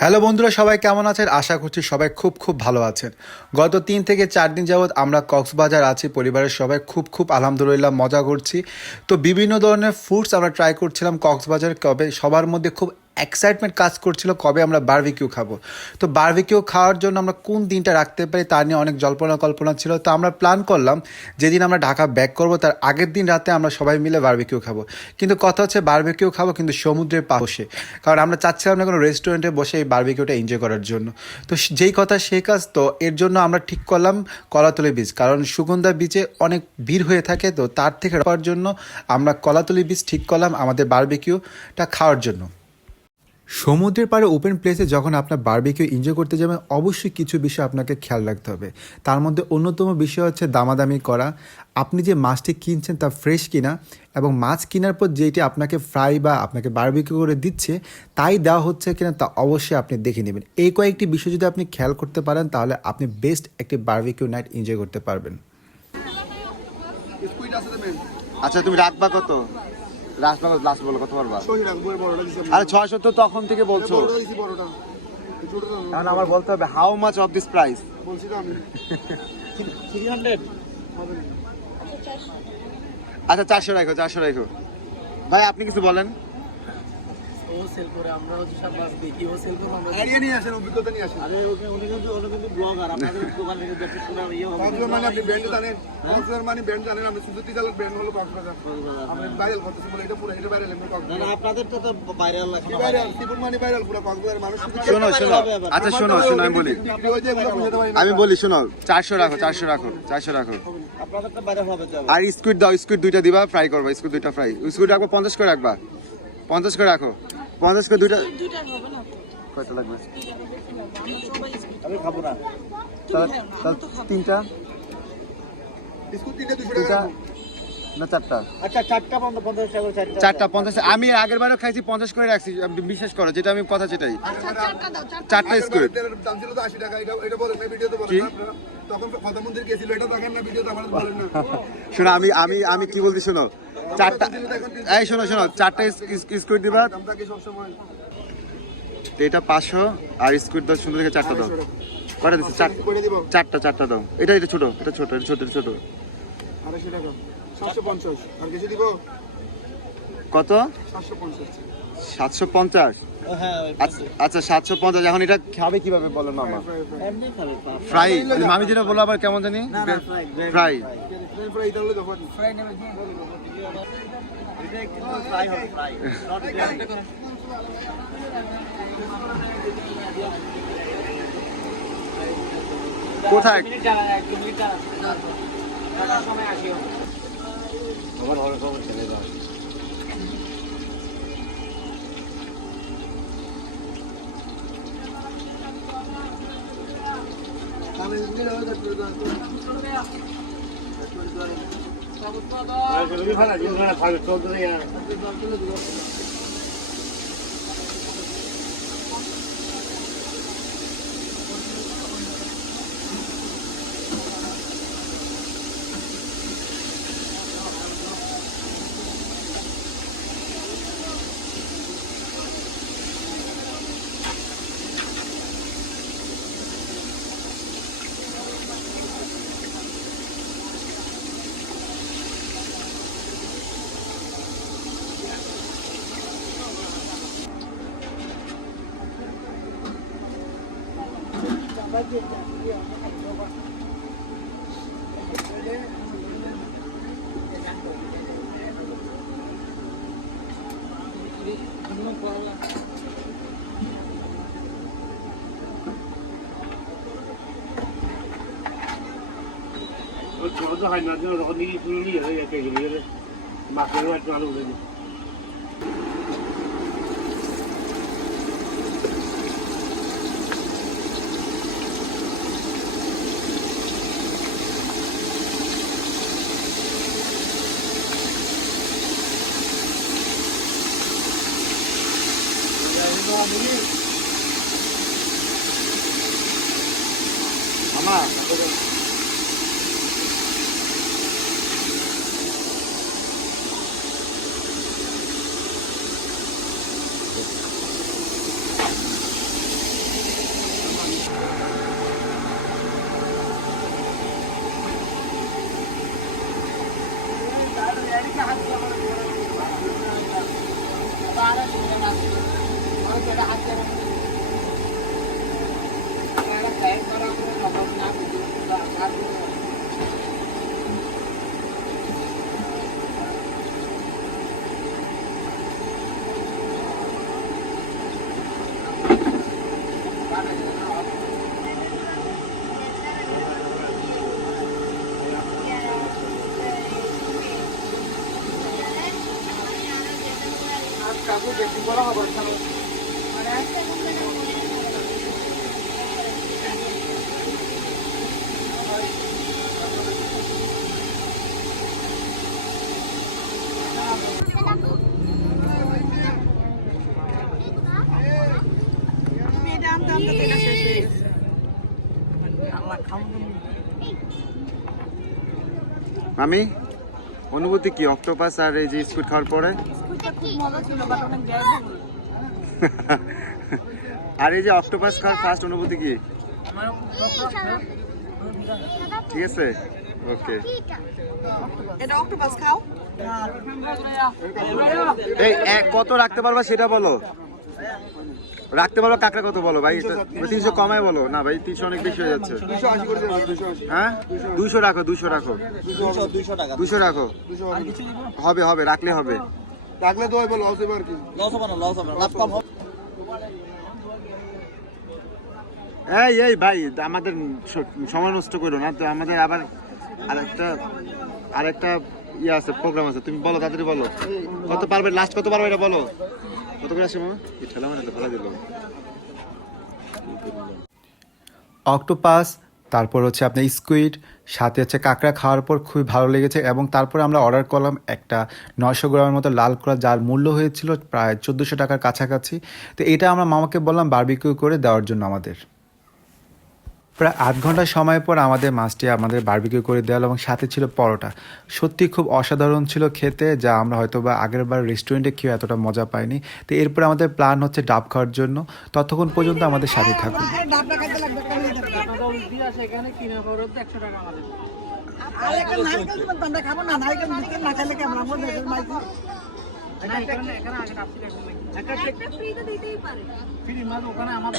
Hello বন্ধুরা, সবাই কেমন আছেন? আশা করছি সবাই খুব ভালো আছেন। গত 3 থেকে 4 দিন যাবৎ আমরা কক্সবাজার আছি, পরিবারের সবাই খুব আলহামদুলিল্লাহ মজা করছি। তো বিভিন্ন ধরনের ফুডস আমরা ট্রাই করছিলাম কক্সবাজার। কবে সবার মধ্যে খুব এক্সাইটমেন্ট কাজ করছিল কবে আমরা বারবিকিউ খাবো। তো বারবিকিউ খাওয়ার জন্য আমরা কোন দিনটা রাখতে পারি তা নিয়ে অনেক জল্পনা কল্পনা ছিল। তো আমরা প্ল্যান করলাম যেদিন আমরা ঢাকা ব্যাক করব তার আগের দিন রাতে আমরা সবাই মিলে বারবিকিউ খাবো। কিন্তু কথা হচ্ছে বারবিকিউ খাবো কিন্তু সমুদ্রের পাশে, কারণ আমরা চাচ্ছিলাম না কোনো রেস্টুরেন্টে বসে এই বারবিকিউটা এনজয় করার জন্য। তো যেই কথা সেই কাজ। তো এর জন্য আমরা ঠিক করলাম কলাতলি বিচ, কারণ সুগন্ধা বিচে অনেক ভিড় হয়ে থাকে। তো তার থেকে রাখার জন্য আমরা কলাতলি বিচ ঠিক করলাম আমাদের বারবিকিউটা খাওয়ার জন্য। সমুদ্রের পাড়ে ওপেন প্লেসে যখন আপনার বারবিকিউ এনজয় করতে যাবেন, অবশ্যই কিছু বিষয় আপনাকে খেয়াল রাখতে হবে। তার মধ্যে অন্যতম বিষয় হচ্ছে দামাদামি করা। আপনি যে মাছটি কিনছেন তা ফ্রেশ কিনা, এবং মাছ কেনার পর যেটি আপনাকে ফ্রাই বা আপনাকে বারবিকিউ করে দিচ্ছে তাই দেওয়া হচ্ছে কিনা তা অবশ্যই আপনি দেখে নেবেন। এই কয়েকটি বিষয় যদি আপনি খেয়াল করতে পারেন তাহলে আপনি বেস্ট একটি বারবিকিউ নাইট এনজয় করতে পারবেন। আচ্ছা, তুমি রাখবা কত? লাস্ট বলো কত পারবা? আরে 600 তো তখন থেকে বলছো। তাহলে আমার বলতে হবে how much of this price. বলছি তো আমি 300। আচ্ছা 400 রাখো, 400 রাখো। ভাই আপনি কিছু বলেন। ও সেল করে, আমরা হচ্ছে সব মাছ দেখি, ও সেল করে আমরা আইডিয়া নিয়ে আসেন, অভিজ্ঞতা নিয়ে আসেন। আরে উনি কিন্তু ব্লগার, আপনাদের দোকান থেকে দেখতে শুনে ইয়ে হবে। কক্সবাজার মানে আপনি ব্র্যান্ড জানেন, কক্সবাজার মানে ব্র্যান্ড জানেন, আপনি সুজুকি জালের ব্র্যান্ড হলো কক্সবাজার। আপনি ভাইরাল করতেছেন বলে এটা পুরো এটা ভাইরাল এমনি না কক্সবাজার। না, আপনাদের তো ভাইরাল লাগে না। ভাইরাল সিপুর মানে ভাইরাল পুরো কক্সবাজার মানুষ। শোনো আচ্ছা শোনো আমি বলি, শোনো 400 রাখো, 400 রাখো, 400 রাখো। আপনাদের তো ভাইরাল হবে তো। আর স্কুইড দাও, স্কুইড দুইটা দিবা, ফ্রাই করবা, স্কুইড দুইটা ফ্রাই। স্কুইড রাখবো 50 করে রাখবা, 50 করে রাখো, 50 করে দুইটা। কয়টা লাগবে? আমি খাবো না। তাহলে তিনটা তিনটা না চারটা? আচ্ছা, চারটা 50 টাকা করে, চারটা 50। আমি আগের বারও খাইছি 50 করে রাখছি, বিশ্বাস করো, যেটা আমি কথা সেটাই। চারটা স্কুইড দাম ছিল তো 80 টাকা। এটা বলেন না ভিডিওতে, বলেন না আপনারা। তখন কথা মন্দির গেছিল, এটা দেখেন না ভিডিওতে, আমাদের বলেন না। শোনো আমি আমি আমি কি বলছি শোনো, চারটা। এই শোনো চারটা স্কুইড দিবা। দামটা কি সব সময় এটা 500 আর স্কুইড দাও, সুন্দর থেকে চারটা দাও। কয়টা দিচ্ছি? করে দিব? চারটা দাও। এটা ছোট, এটা ছোট, এটা ছোট, এটা ছোট। 250 টাকা, 750। আর কিছু দিব? কত? 750। 750? হ্যাঁ, আচ্ছা 750। এখন এটা খাবে কিভাবে বলো মামা? এমনি খাবে। ফ্রাই? মামি যেটা বললো আবার কেমন জানি, না না, ফ্রাই। ফ্রাই। ফ্রাই তাহলে দেখো। ফ্রাই নেবে কি? এটা একটু ফ্রাই হবে, ফ্রাই। কোথায়? মামা মামি অনুভূতি কি অক্টোপাস আর এই যে স্কুইড খাওয়ার পরে? আর এই যে অক্টোপাস খাওয়ার ফার্স্ট অনুভূতি কি? ঠিক আছে, ওকে। এই কত রাখতে পারবা সেটা বলো, রাখতে পারবা কাঁকড়া কত বলো ভাই? 300 কমায় বলো না ভাই, 300 অনেক বেশি হয়ে যাচ্ছে। হ্যাঁ 200 রাখো, 200 রাখো, 200 রাখো, হবে হবে, রাখলে হবে, রাখলে তো হবে, লস হবে আর কি, লস হবে না, লস হবে না, লাভ কম হবে। এই ভাই আমাদের সময় নষ্ট করো না তো, আমাদের আবার আরেকটা ইয়ে আছে, প্রোগ্রাম আছে, তুমি বলো তাড়াতাড়ি বলো, কত পারবে, লাস্ট কত পারবে এটা বলো, কত করে আসে মামা? এই ঠেলা মানে তো ফেলা দিল। অক্টোপাস, তারপর হচ্ছে আপনার স্কুইড, সাথে হচ্ছে কাঁকড়া খাওয়ার পর খুবই ভালো লেগেছে। এবং তারপরে আমরা অর্ডার করলাম একটা 900 গ্রামের মতো লাল কলা, যার মূল্য হয়েছিল প্রায় 1400 টাকার কাছাকাছি। তো এটা আমরা মামাকে বললাম বারবিকিউ করে দেওয়ার জন্য আমাদের। প্রায় 8 ঘন্টা সময় পর আমাদের মাছটি আমাদের বারবিকিউ করে দেওয়া হলো এবং সাথে ছিল পরোটা। সত্যি খুব অসাধারণ ছিল খেতে, যা আমরা হয়তো বা আগের বার রেস্টুরেন্টে খেয়ে এতটা মজা পাইনি। তো এরপর আমাদের প্ল্যান হচ্ছে ডাব খাওয়ার জন্য, ততক্ষণ পর্যন্ত আমাদের সাথে থাকুন। সেখানে কিনা খরচ 100 টাকা আমাদের। ফ্রি মাছ ওখানে আমার